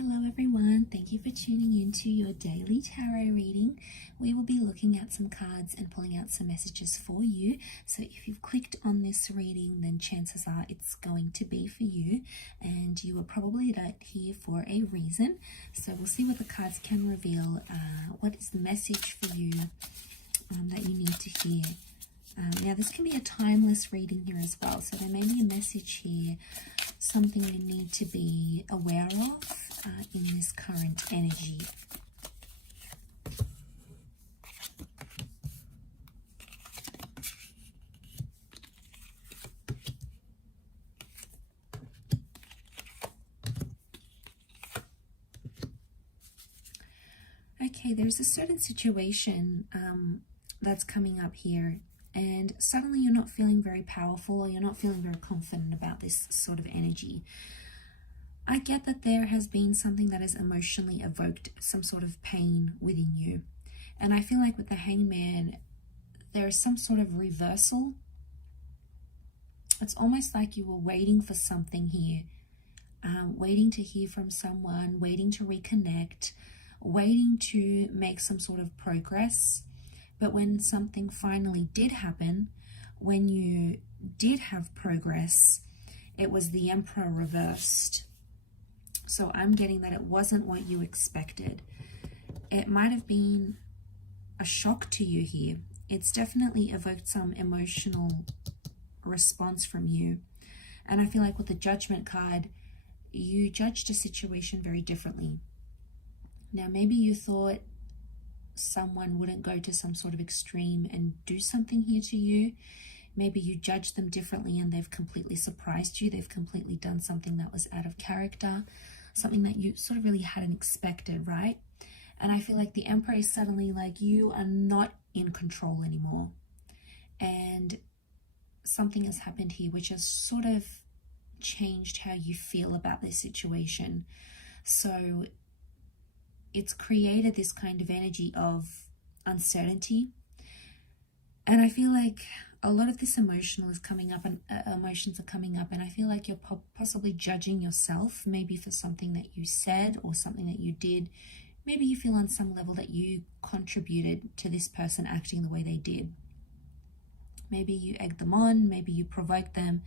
Hello everyone, thank you for tuning in to your daily tarot reading. We will be looking at some cards and pulling out some messages for you. So if you've clicked on this reading, then chances are it's going to be for you, and you were probably here for a reason. So we'll see what the cards can reveal. What is the message for you that you need to hear? Now this can be a timeless reading here as well, so there may be a message here, something you need to be aware of in this current energy. Okay, there's a certain situation that's coming up here, and suddenly you're not feeling very powerful, or you're not feeling very confident about this sort of energy. I get that there has been something that has emotionally evoked some sort of pain within you. And I feel like with the Hangman, there is some sort of reversal. It's almost like you were waiting for something here, waiting to hear from someone, waiting to reconnect, waiting to make some sort of progress. But when something finally did happen, when you did have progress, it was the Emperor reversed. So I'm getting that it wasn't what you expected. It might have been a shock to you here. It's definitely evoked some emotional response from you. And I feel like with the Judgment card, you judged a situation very differently. Now, maybe you thought someone wouldn't go to some sort of extreme and do something here to you. Maybe you judged them differently and they've completely surprised you. They've completely done something that was out of character, something that you sort of really hadn't expected, right? And I feel like the Emperor is suddenly like, you are not in control anymore. And something has happened here which has sort of changed how you feel about this situation. So it's created this kind of energy of uncertainty. And I feel like a lot of this emotional is coming up, and emotions are coming up, and I feel like you're possibly judging yourself, maybe for something that you said or something that you did. Maybe you feel on some level that you contributed to this person acting the way they did. Maybe you egged them on, maybe you provoked them.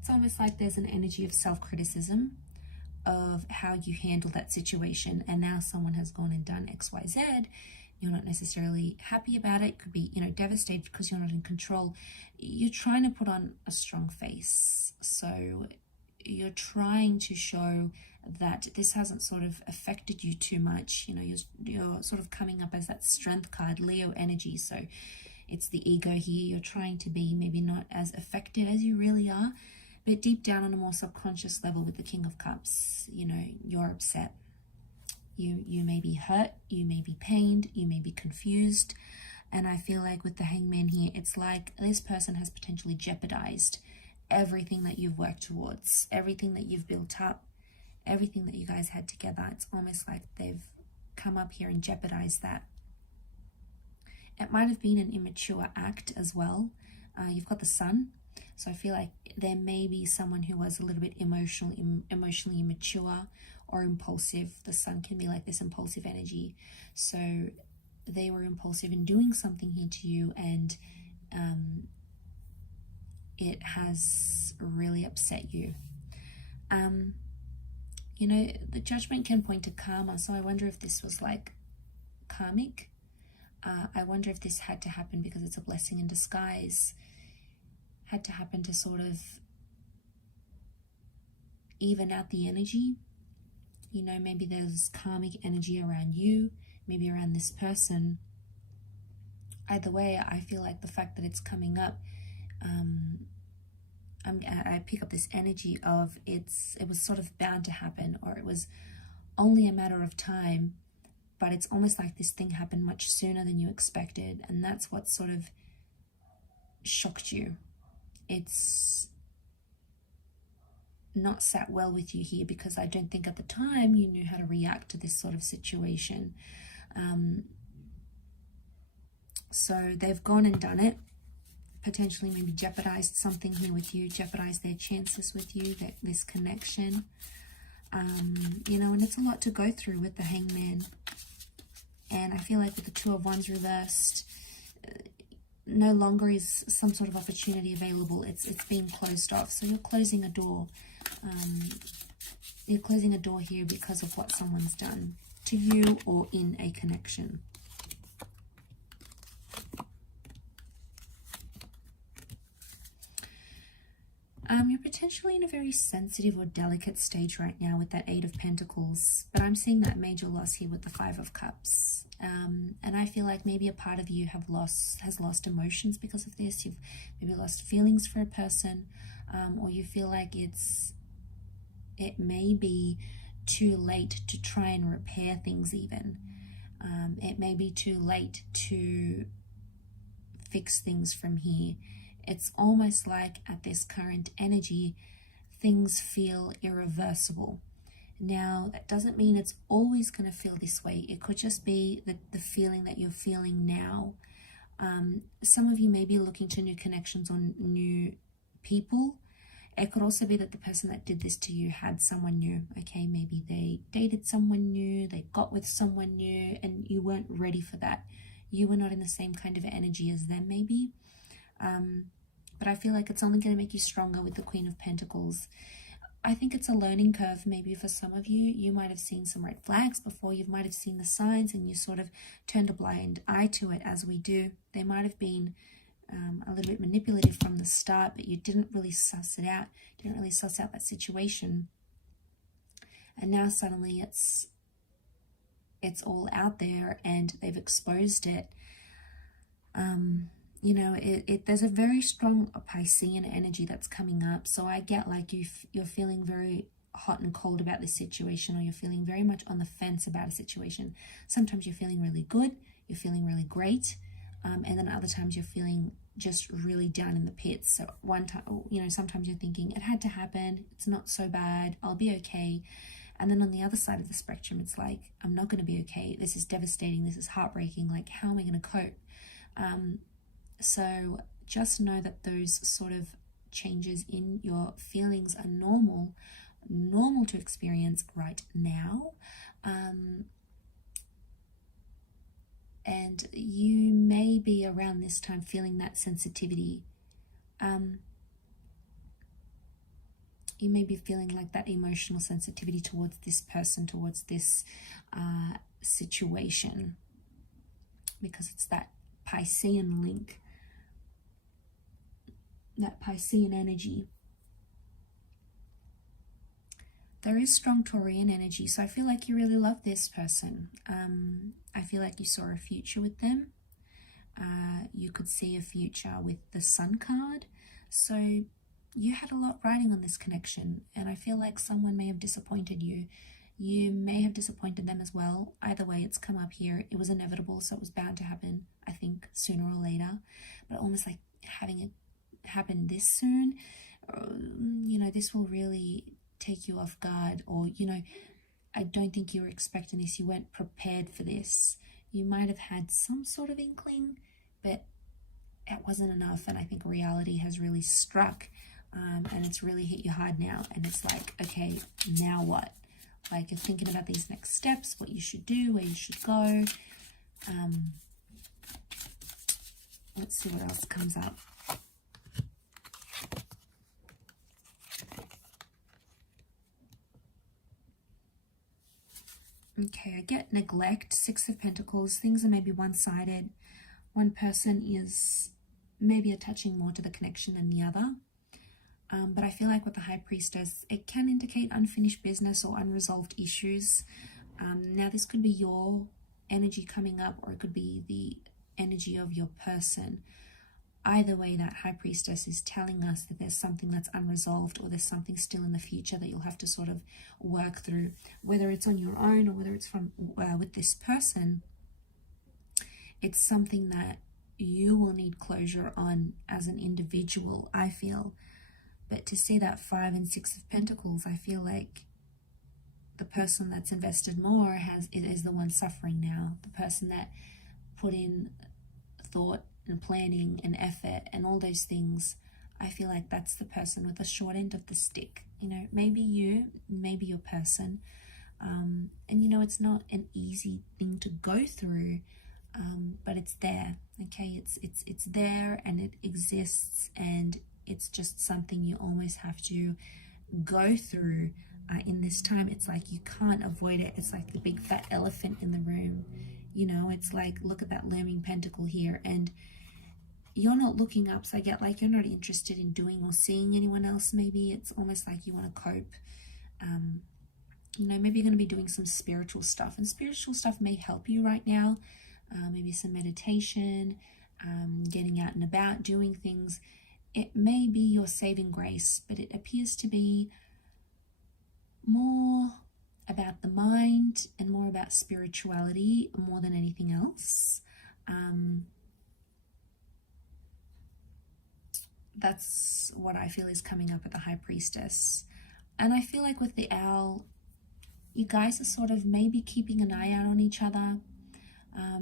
It's almost like there's an energy of self-criticism of how you handle that situation, and now someone has gone and done XYZ. You're not necessarily happy about it. Could be, devastated because you're not in control. You're trying to put on a strong face. So you're trying to show that this hasn't sort of affected you too much. You're sort of coming up as that strength card, Leo energy. So it's the ego here. You're trying to be maybe not as affected as you really are, but deep down on a more subconscious level with the King of Cups, you're upset. You may be hurt, you may be pained, you may be confused. And I feel like with the Hangman here, it's like this person has potentially jeopardized everything that you've worked towards, everything that you've built up, everything that you guys had together. It's almost like they've come up here and jeopardized that. It might have been an immature act as well. You've got the Sun. So I feel like there may be someone who was a little bit emotionally immature or impulsive. The Sun can be like this impulsive energy. So they were impulsive in doing something here to you, and it has really upset you. The Judgment can point to karma. So I wonder if this was like karmic. I wonder if this had to happen because it's a blessing in disguise. Had to happen to sort of even out the energy. Maybe there's karmic energy around you, maybe around this person. Either way, I feel like the fact that it's coming up, I pick up this energy of it was sort of bound to happen, or it was only a matter of time, but it's almost like this thing happened much sooner than you expected, and that's what sort of shocked you. It's not sat well with you here because I don't think at the time you knew how to react to this sort of situation. So they've gone and done it, potentially maybe jeopardized something here with you, jeopardized their chances with you, this connection. You know, and it's a lot to go through with the Hangman. And I feel like with the Two of Wands reversed, no longer is some sort of opportunity available. It's being closed off. So you're closing a door. You're closing a door here because of what someone's done to you or in a connection. You're potentially in a very sensitive or delicate stage right now with that Eight of Pentacles, but I'm seeing that major loss here with the Five of Cups. And I feel like maybe a part of you has lost emotions because of this. You've maybe lost feelings for a person, or you feel like it may be too late to try and repair things even. It may be too late to fix things from here. It's almost like at this current energy, things feel irreversible. Now, that doesn't mean it's always going to feel this way. It could just be the feeling that you're feeling now. Some of you may be looking to new connections or new people. It could also be that the person that did this to you had someone new. Okay, maybe they dated someone new, they got with someone new, and you weren't ready for that. You were not in the same kind of energy as them, maybe. But I feel like it's only going to make you stronger with the Queen of Pentacles. I think it's a learning curve. Maybe for some of you, you might have seen some red flags before. You might have seen the signs and you sort of turned a blind eye to it, as we do. They might have been a little bit manipulative from the start, but you didn't really suss it out. Didn't really suss out that situation. And now suddenly it's all out there and they've exposed it. You know, there's a very strong Piscean energy that's coming up. So I get like you're feeling very hot and cold about this situation, or you're feeling very much on the fence about a situation. Sometimes you're feeling really good, you're feeling really great, and then other times you're feeling just really down in the pits. So one time, you know, sometimes you're thinking it had to happen, it's not so bad, I'll be okay. And then on the other side of the spectrum, it's like, I'm not going to be okay, this is devastating, this is heartbreaking, like how am I going to cope? So just know that those sort of changes in your feelings are normal to experience right now. And you may be around this time feeling that sensitivity. You may be feeling like that emotional sensitivity towards this person, towards this situation, because it's that Piscean link, that Piscean energy. There is strong Taurian energy, so I feel like you really love this person. I feel like you saw a future with them. You could see a future with the Sun card. So you had a lot riding on this connection, and I feel like someone may have disappointed you. You may have disappointed them as well. Either way, it's come up here. It was inevitable, so it was bound to happen, I think, sooner or later. But almost like having it happen this soon, you know, this will really take you off guard. Or, you know, I don't think you were expecting this. You weren't prepared for this. You might have had some sort of inkling, but it wasn't enough. And I think reality has really struck, and it's really hit you hard now. And it's like, okay, now what? Like, you're thinking about these next steps, what you should do, where you should go. Let's see what else comes up. Okay, I get neglect, Six of Pentacles. Things are maybe one-sided. One person is maybe attaching more to the connection than the other. But I feel like with the High Priestess, it can indicate unfinished business or unresolved issues. Now, this could be your energy coming up, or it could be the energy of your person. Either way, that High Priestess is telling us that there's something that's unresolved, or there's something still in the future that you'll have to sort of work through, whether it's on your own or whether it's from with this person. It's something that you will need closure on as an individual, I feel. But to see that Five and Six of Pentacles, I feel like the person that's invested more is the one suffering now. The person that put in thought and planning and effort and all those things, I feel like that's the person with the short end of the stick. You know, maybe you, maybe your person. And you know, it's not an easy thing to go through, but it's there. Okay, it's there and it exists, and it's just something you almost have to go through in this time. It's like you can't avoid it. It's like the big fat elephant in the room. You know, it's like, look at that looming pentacle here, and you're not looking up. So I get like you're not interested in doing or seeing anyone else. Maybe it's almost like you want to cope. You know, maybe you're going to be doing some spiritual stuff, and spiritual stuff may help you right now. Maybe some meditation, getting out and about, doing things. It may be your saving grace, but it appears to be more about the mind and more about spirituality more than anything else. That's what I feel is coming up at the High Priestess. And I feel like with the Owl, you guys are sort of maybe keeping an eye out on each other.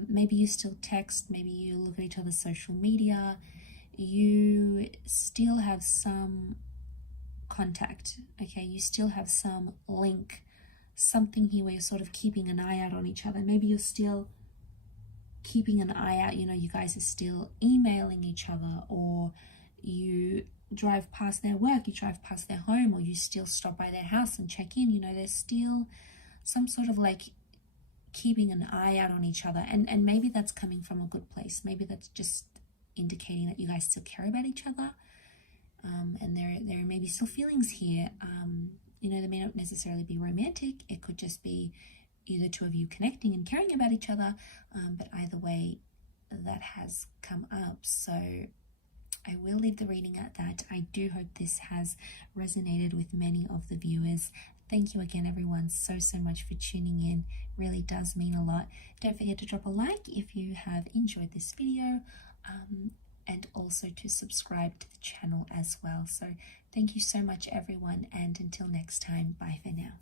Maybe you still text, maybe you look at each other's social media. You still have some contact, okay? You still have some link, something here where you're sort of keeping an eye out on each other. Maybe you're still keeping an eye out, you know, you guys are still emailing each other, or you drive past their work, you drive past their home, or you still stop by their house and check in. You know, there's still some sort of like keeping an eye out on each other, and maybe that's coming from a good place. Maybe that's just indicating that you guys still care about each other, and there may be still feelings here. You know, they may not necessarily be romantic. It could just be either two of you connecting and caring about each other, but either way, that has come up. So I will leave the reading at that. I do hope this has resonated with many of the viewers. Thank you again, everyone, so much for tuning in. Really does mean a lot. Don't forget to drop a like if you have enjoyed this video, and also to subscribe to the channel as well. So thank you so much, everyone, and until next time, bye for now.